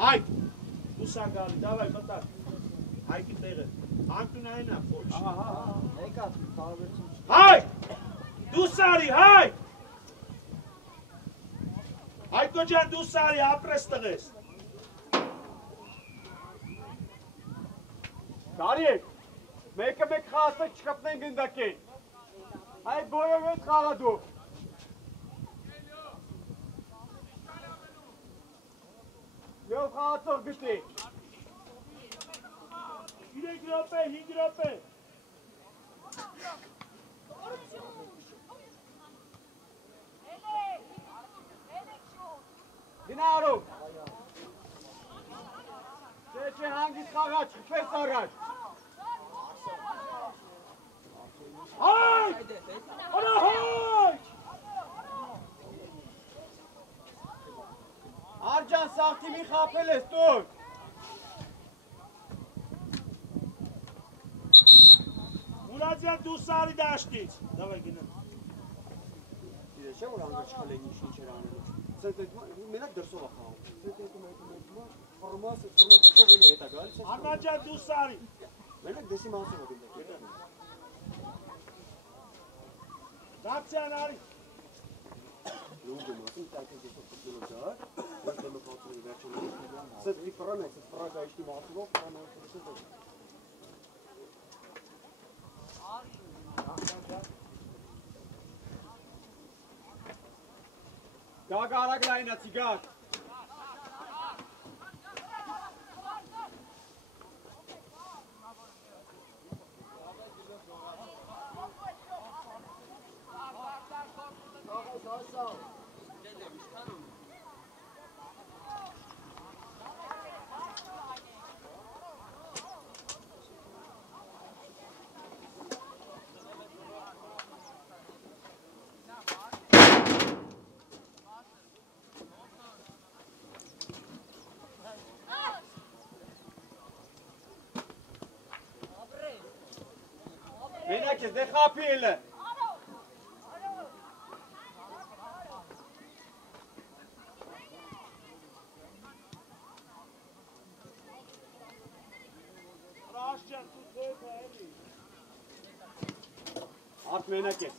Հայկ, դուսա գալի, դավայ մտակ։ Հայկի տեղը, անկունայինա, խոչ։ եկած տարբերություն Հայկ, դուսարի, հայկ։ Հայկո ջան դուսարի, ապրես տղես։ Կարիք, մեկը մեկ խասեք չկպնեն գնդակին։ Այդ բոյով էտ խաղադու։ Եվ խաղացող գտի։ 3 րոպե, 5 րոպե։ Գնարու։ Չէ հանգիս խաղաչ, խպես առաջ։ Հայկ, արա հայկ։ Արջան սաղթիմի խապել ես տուր։ Մուրադյան դուսարի դաշտից։ Դավայ գնա։ Իրես չէ, որ անգր չխլեն ինչ էր անելու։ Մենակ դրսով է խաղում։ Ֆորմասը դրսով էլ է հետա գալիս։ Աննաջան դուսարի։ Մենակ դեսի մասով է գնդակ։ Դացյան արի։ Լուգը մասում տակը դեսով կպնելով դար, ոչ դեմը խացում է վերջանում։ Սետ մի պրան է, սետ պրագա իշտի մասովով, պրան է սետ է։ Գակ արագ լայնացի, գակ։ Մենակ ես, դե խապի էլը։ Ռաշջան, դու թոյք է էլի։ Արդ մենակ ես։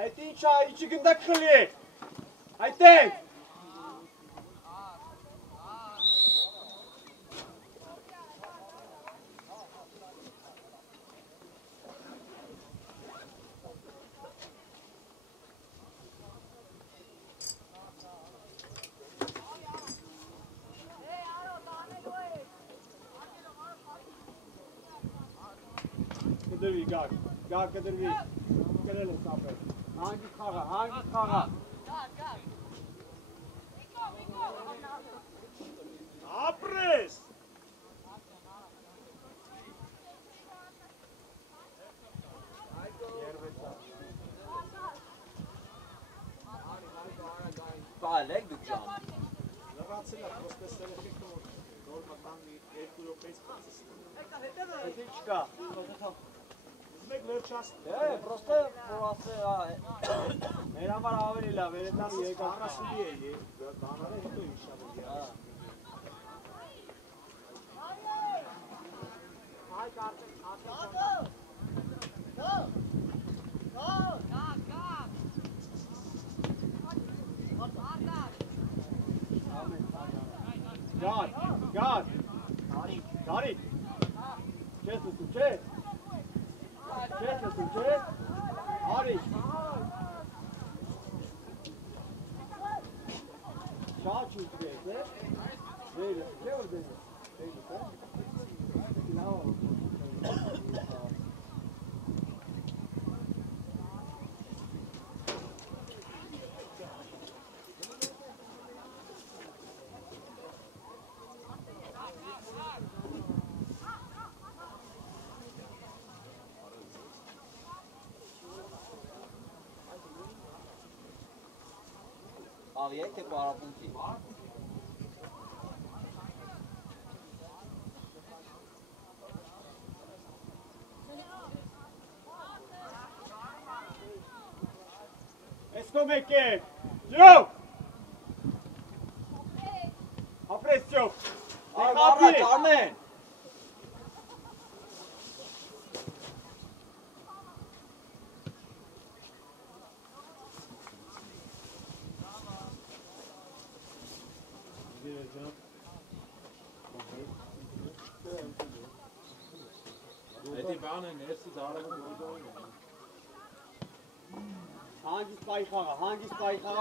Այդ ինչ է, իչի գնդակ խլի է։ Այդ ենք։ Կդրվի, գակ, գակ կդրվի, կրել ես ապել, հանգից խաղա, Ապրես։ երվեց չասնի։ Պրոստը որ ասե մեր համար ավելի լավ էր դա երկարասուլի է բանարը հետո իշաբը։ Հայ կարծեք Գար Դարի Չես լսում, չես լսում, չես Արի Շատ չուտվի ես, Վերը, չէ որ դեզ Աղի է թե պարապունքի։ Esco Mecche! Gio! Apprezio! Առաջ Արմեն։ Էդի բանը ներսից արևը գոյություն է։ Հանգիստ պայխաղա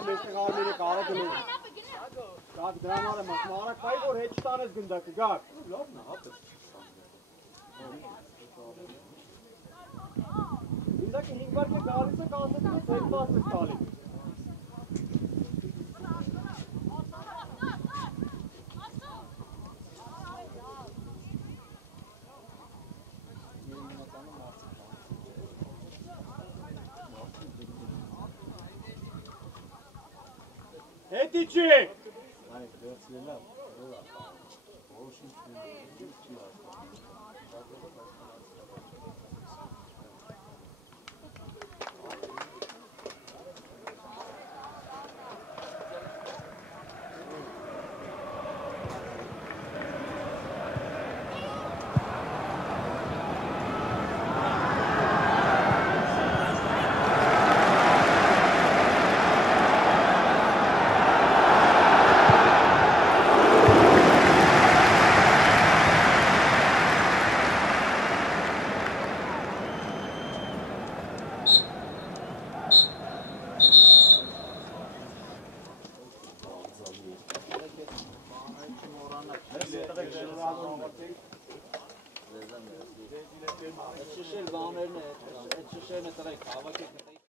մեջտեղ արմենը կարա գնող։ Գակ դրամ արեմ ասում, արակ պայ որ հետ չտանես գնդակը, գակ։ Լավն է, հապը։ Գնդակը 5 վարկե գալիս է կասեցին ես հետ բաց ես տալի։ Հետի չի։ Այ, վերցնելա, որա, որոշին չի Շշել բաներն է, այդ շշերն է տրեք, հավաքեք